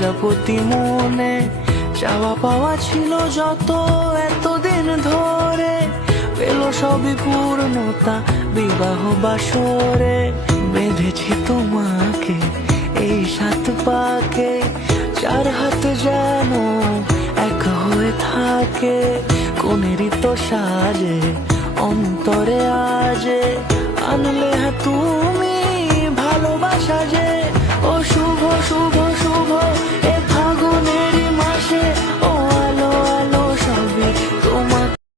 প্রজাপতি মনে চাওয়া পাওয়া ছিল যত এতদিন ধরে, পেল সবই পূর্ণতা বিবাহ বাসরে। বেঁধেছি তোমাকে এই 7 পাকে, 4 হাত যেন এক হয়ে থাকে। কোনেরই তো সাজে অন্তরে আজে আনলে তুমি ভালোবাসা যে। ও শুভ শুভ